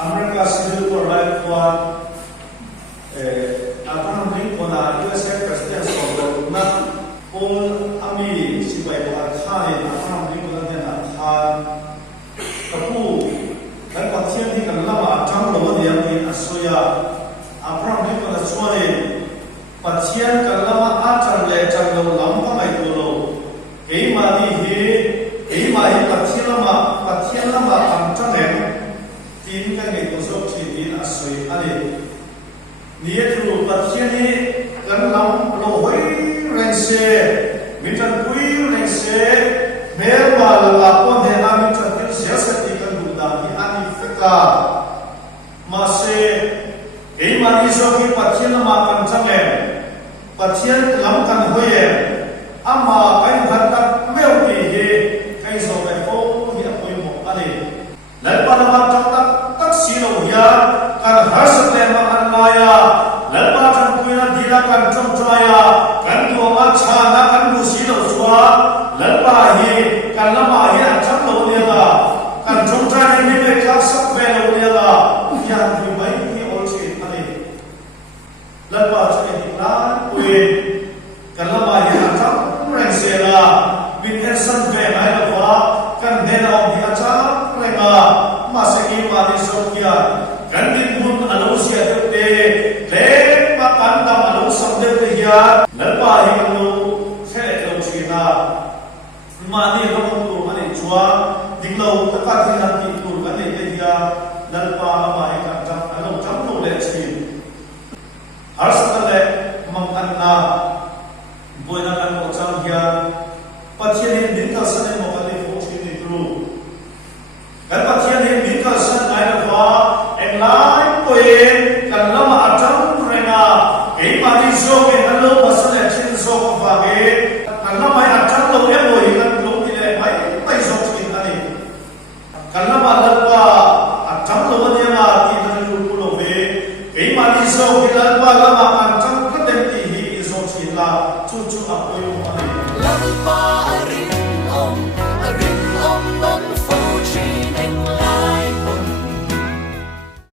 America civil war right for Abraham Lincoln USA president so na all ami sibai ba khai Abraham Lincoln na khan kapu kan pathian ni kan lama tang lo dia ni asoya Abraham Lincoln na suare pathian kan lama atang le tang lo lam pa mai to lo ei ma di he pathian lama am tang le tin kan ngai to so chi din asoi ale nia tu pathian ni kan lam lo hoi ren se mitan pui ren se merwa la ko de na mitan til sia sa ti kan du da ni ani feka ma se ei ma ni so ki pathian ma kan chang le pathian lam kan hoye ama kai bhat tak meu ki he kai so kai ko hi apoi mo ale lai pa na ma tak tak si lo ya kan has le ma an la ya lai pa chan kui na di la kan chom chaya kan du ma cha na kan du si lo chwa lai pa hi kan la ma hi an cham lo le ga kan chom cha ni me me ka sak ve lo le ga ya ni mai hi ol chi ale lai pa cha ni la kui kan la ma hi an cham reng se la with person ve mai lo wa kan de na om hi a cha renga ma se ki ma ni so kia kan din mun alo sia te le ma kan da alo sam de te ya la pa hi lo se le lo chi na ma ni lo tu ma ni chua ding lo ta ka thi na ki tu ka le te ya la pa ma hi ka cham alo cham lo le chi har sa le mam an na boy na kan ko cham ya pathian ni din ka sa ne mo ka le fo chi ni tru kan pathian ni din ka sa ai la wa en lai ko e kan lama atam renga ei ma ni so ke alo pasal le chin so ko va ge kan lama atam lo e mo hi kan lo ni le mai pai so chi ani kan lama la pa atam lo ni ma ti na lu ku lo ve ei ma ni so ke la pa la ma